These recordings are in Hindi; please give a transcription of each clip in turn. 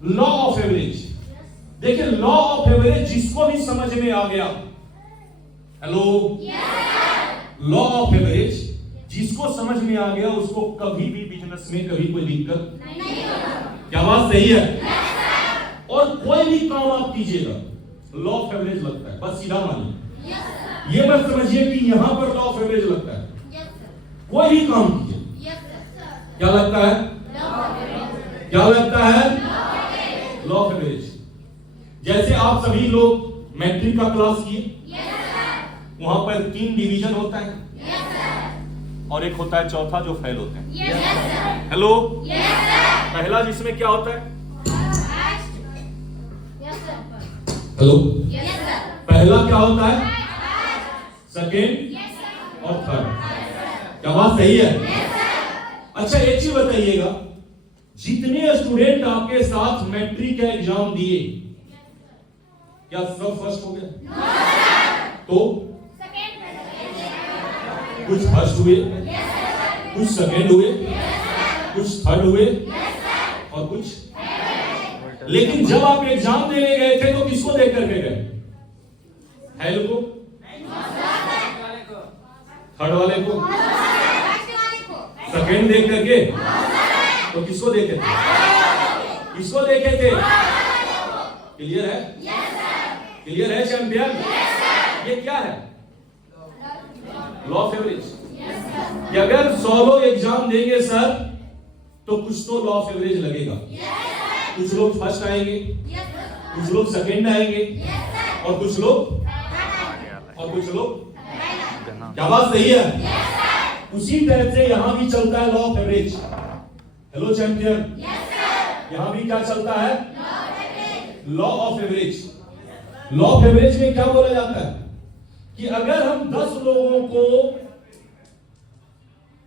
Law of average. देखिए लॉ ऑफ एवरेज जिसको भी समझ में आ गया, हेलो, लॉ ऑफ एवरेज जिसको समझ में आ गया उसको कभी भी बिजनेस में कभी कोई दिक्कत नहीं होगा। क्या बात सही है? और कोई भी काम आप कीजिएगा लॉ ऑफ एवरेज लगता है, बस सीधा मानिए। ये मत समझिए कि यहां पर लॉ ऑफ एवरेज लगता है। कोई भी काम कीजिए क्या लगता है? क्या लगता है? Law of average. जैसे आप सभी लोग मैट्रिक का क्लास किए, वहां पर 3 डिवीजन होता है और एक होता है चौथा जो फेल होते हैं। हेलो, पहला जिसमें क्या होता है? हेलो, पहला क्या होता है? सेकेंड और थर्ड। क्या बात सही है? अच्छा एक चीज बताइएगा, जितने स्टूडेंट आपके साथ मैट्रिक का एग्जाम दिए क्या सब फर्स्ट हो गया? तो कुछ फर्स्ट हुए, कुछ सेकेंड हुए, कुछ थर्ड हुए और कुछ। लेकिन जब आप एग्जाम देने गए थे तो किसको देख करके गए? हेल को, थर्ड वाले को, सेकेंड देख करके, तो किसको देखे थे? किसको देखे थे? क्लियर है? क्लियर है चैंपियन? ये क्या है? Law of average. कि अगर 100 लोग एग्जाम देंगे सर तो कुछ तो लॉ ऑफ एवरेज लगेगा। कुछ लोग फर्स्ट आएंगे, कुछ लोग सेकेंड आएंगे और कुछ लोग क्या बात सही है? उसी तरह से यहां भी चलता है law of average. Hello champion, यहां भी क्या चलता है? Law of average. Law of average में क्या बोला जाता है कि अगर हम 10 लोगों को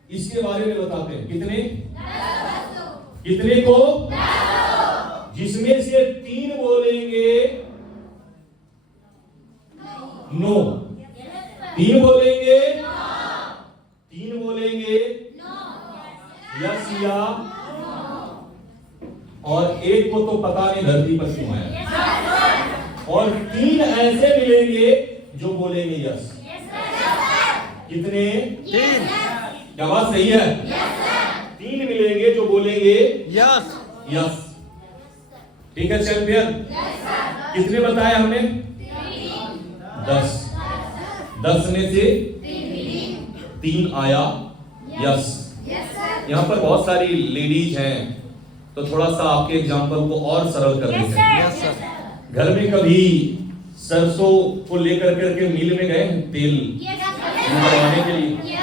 इसके बारे में बताते हैं, कितने को, जिसमें से 3 बोलेंगे नो, 3 बोलेंगे, 3 बोलेंगे यस या, और एक को तो पता नहीं धरती पर क्यों आया, और 3 ऐसे मिलेंगे जो बोलेंगे यस। कितने? 3। क्या बात सही है? 3 मिलेंगे जो बोलेंगे यस, यस। ठीक है चैंपियन? कितने बताए हमने? 10। 10 में से 3 आया यस। यहाँ पर बहुत सारी लेडीज हैं तो थोड़ा सा आपके एग्जाम्पल को और सरल कर देते हैं। घर में कभी सरसों को लेकर करके मिल में गए तेल निकलवाने के लिए?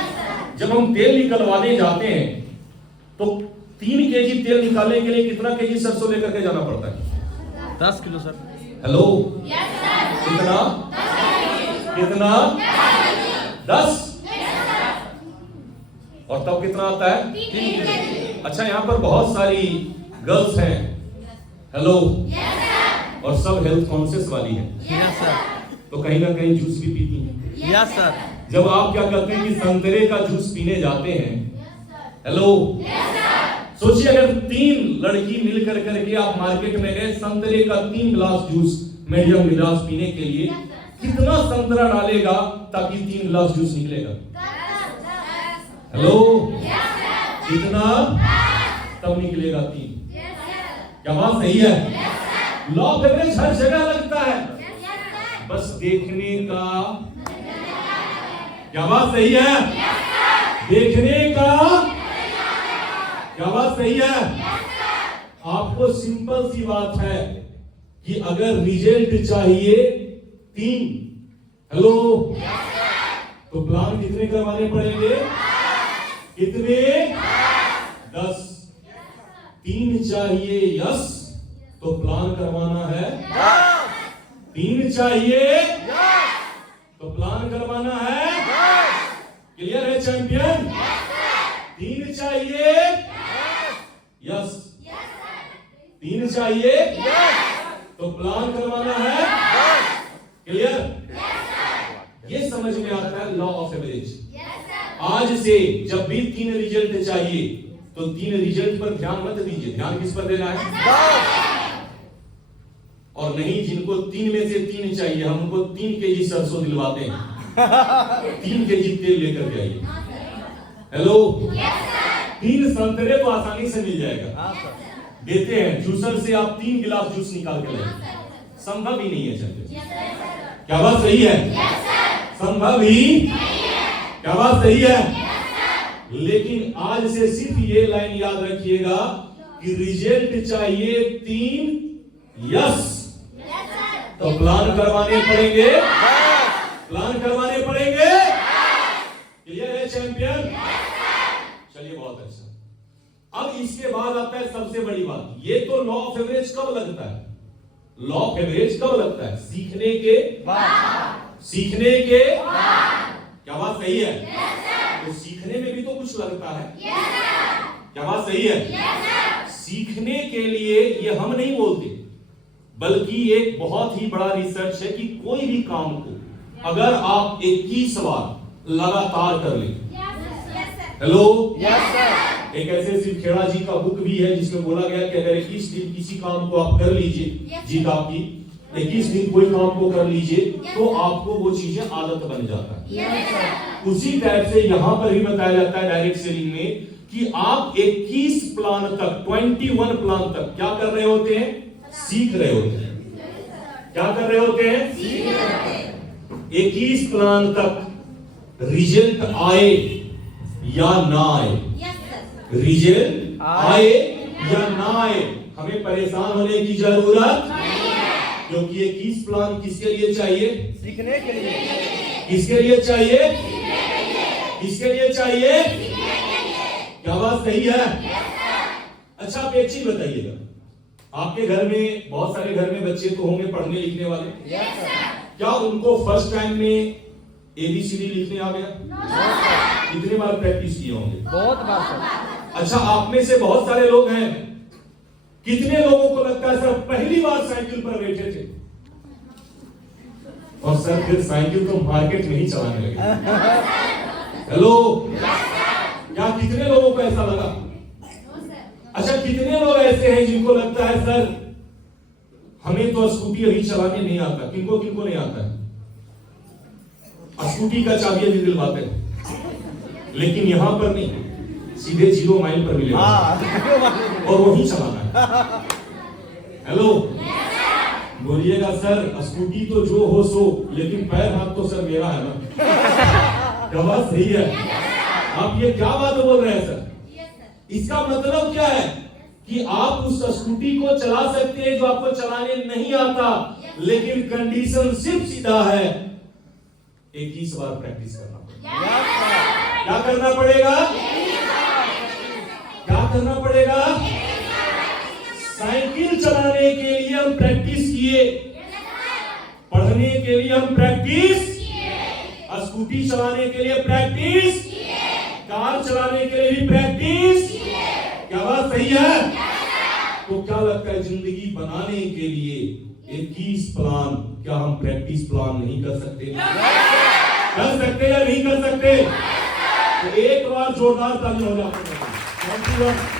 जब हम तेल निकलवाने जाते हैं तो 3 केजी तेल निकालने के लिए कितना केजी सरसों लेकर के जाना पड़ता है? 10 किलो सर। हेलो, कितना? कितना? 10। और तब कितना आता है? 3 किलो। अच्छा, यहाँ पर बहुत सारी गर्ल्स हैं, हेलो, और सब हेल्थ कॉन्शियस वाली हैं। Yes sir. तो कहीं ना कहीं जूस भी पीती हैं। Yes sir. जब आप क्या करते हैं कि संतरे का जूस पीने जाते हैं, हेलो, सोचिए अगर 3 लड़की मिलकर करके आप मार्केट में गए, संतरे का 3 गिलास जूस मीडियम गिलास पीने के लिए, कितना संतरा डालेगा ताकि 3 गिलास जूस निकलेगा? हेलो, कितना? तब निकलेगा 3। क्या बात सही है? लॉ ऑफ एवरेज हर जगह लगता है, बस देखने का। क्या बात सही है? देखने का। क्या बात सही है? आपको सिंपल सी बात है कि अगर रिजल्ट चाहिए 3, हेलो, तो प्लान कितने करवाने पड़ेंगे? कितने? 10। 3 चाहिए यस, तो प्लान करवाना है 3 चाहिए तो प्लान करवाना है। क्लियर है चैंपियन? 3 चाहिए यस, 3 चाहिए तो प्लान करवाना है। क्लियर? ये समझ में आता है लॉ ऑफ एवरेज। आज से जब भी 3 रिजल्ट चाहिए तो 3 रिजल्ट पर ध्यान मत दीजिए, ध्यान किस पर देना है? नहीं, जिनको 3 में से 3 चाहिए हम उनको 3 केजी सरसों दिलवाते हैं, 3 केजी तेल लेकर जाइए। हेलो, 3 संतरे तो आसानी से मिल जाएगा, देते हैं जूसर से, आप 3 गिलास जूस निकाल के लाइए, संभव ही नहीं है चंद्र। क्या बात सही है? संभव ही, क्या बात सही है? लेकिन आज से सिर्फ ये लाइन याद रखिएगा कि रिजल्ट चाहिए 3 यस, तो प्लान करवाने पड़ेंगे, प्लान करवाने पड़ेंगे। क्लियर है चैंपियन? चलिए बहुत अच्छा। अब इसके बाद आता है सबसे बड़ी बात, ये तो लॉ ऑफ एवरेज कब लगता है? लॉ ऑफ एवरेज कब लगता है? सीखने के बाद। सीखने के बाद। क्या बात सही है? तो सीखने में भी तो कुछ लगता है। क्या बात सही है? सीखने के लिए ये हम नहीं बोलते, बल्कि एक बहुत ही बड़ा रिसर्च है कि कोई भी काम को अगर आप 21 बार लगातार कर लें। हेलो, एक ऐसे सिरखेड़ा जी का बुक भी है जिसमें बोला गया कि अगर 21 दिन किसी काम को आप कर लीजिए, जीत आपकी 21 दिन कोई काम को कर लीजिए तो आपको वो चीजें आदत बन जाता है। उसी टाइप से यहां पर भी बताया जाता है डायरेक्ट सेलिंग में कि आप 21 प्लान तक, 21 प्लान तक क्या कर रहे होते हैं? सीख रहे होते हैं। क्या कर रहे होते हैं? सीख रहे होते हैं। 21 प्लान तक रिजल्ट आए या ना आए, रिजल्ट आए या ना आए, हमें परेशान होने की जरूरत नहीं है, क्योंकि 21 प्लान किसके लिए चाहिए? सीखने के लिए। किसके लिए चाहिए? किसके लिए चाहिए? क्या बात सही है? अच्छा, आप एक चीज बताइएगा, आपके घर में, बहुत सारे घर में बच्चे तो होंगे पढ़ने लिखने वाले, क्या उनको फर्स्ट टाइम में ABCD लिखने आ गया? कितने बार प्रैक्टिस किए होंगे? बहुत बार। अच्छा, आप में से बहुत सारे लोग हैं, कितने लोगों को लगता है सर पहली बार साइकिल पर बैठे थे और सर फिर साइकिल तो मार्केट में ही चलाने लगे? हेलो, क्या कितने लोगों को ऐसा लगा? अच्छा, कितने लोग ऐसे हैं जिनको लगता है सर हमें तो स्कूटी अभी चलाने नहीं आता? किनको किनको नहीं आता है? स्कूटी का चाबी अभी दिलवाते हैं, लेकिन यहां पर नहीं, सीधे 0 माइल पर मिलेगा और वही चलाना है। हेलो, बोलिएगा सर स्कूटी तो जो हो सो, लेकिन पैर हाथ तो सर मेरा है ना। क्या बात सही है? आप ये क्या बात बोल रहे हैं सर? इसका मतलब क्या है कि आप उस स्कूटी को चला सकते हैं जो आपको चलाने नहीं आता, लेकिन कंडीशन सिर्फ सीधा है, 21 बार प्रैक्टिस करना पड़ेगा। क्या करना पड़ेगा? क्या करना पड़ेगा? साइकिल चलाने के लिए हम प्रैक्टिस किए, पढ़ने के लिए हम प्रैक्टिस, स्कूटी चलाने के लिए प्रैक्टिस, कार चलाने के लिए भी प्रैक्टिस। क्या बात सही है? तो क्या लगता है जिंदगी बनाने के लिए 21 प्लान, क्या हम प्रैक्टिस प्लान नहीं कर सकते? कर सकते या नहीं कर सकते? तो एक बार जोरदार ताली हो जाती है।